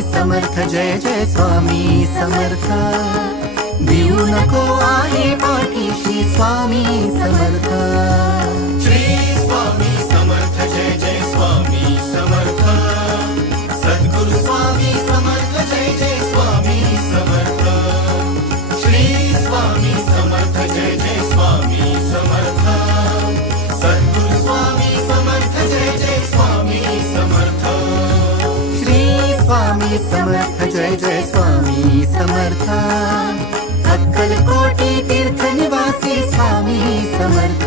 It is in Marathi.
समर्थ जय जय स्वामी समर्थ देऊ नको आहे पाठीशी स्वामी समर्थ श्री स्वामी समर्थ जय जय स्वामी समर्थ सद्गुरु स्वामी समर्थ जय जय स्वामी समर्थ श्री स्वामी समर्थ जय जय स्वामी समर्थ सद्गुरु स्वामी समर्थ जय जय स्वामी समर्थ श्री स्वामी समर्थ जय जय स्वामी समर्थ अक्कलकोटी तीर्थ निवासी स्वामी समर्थ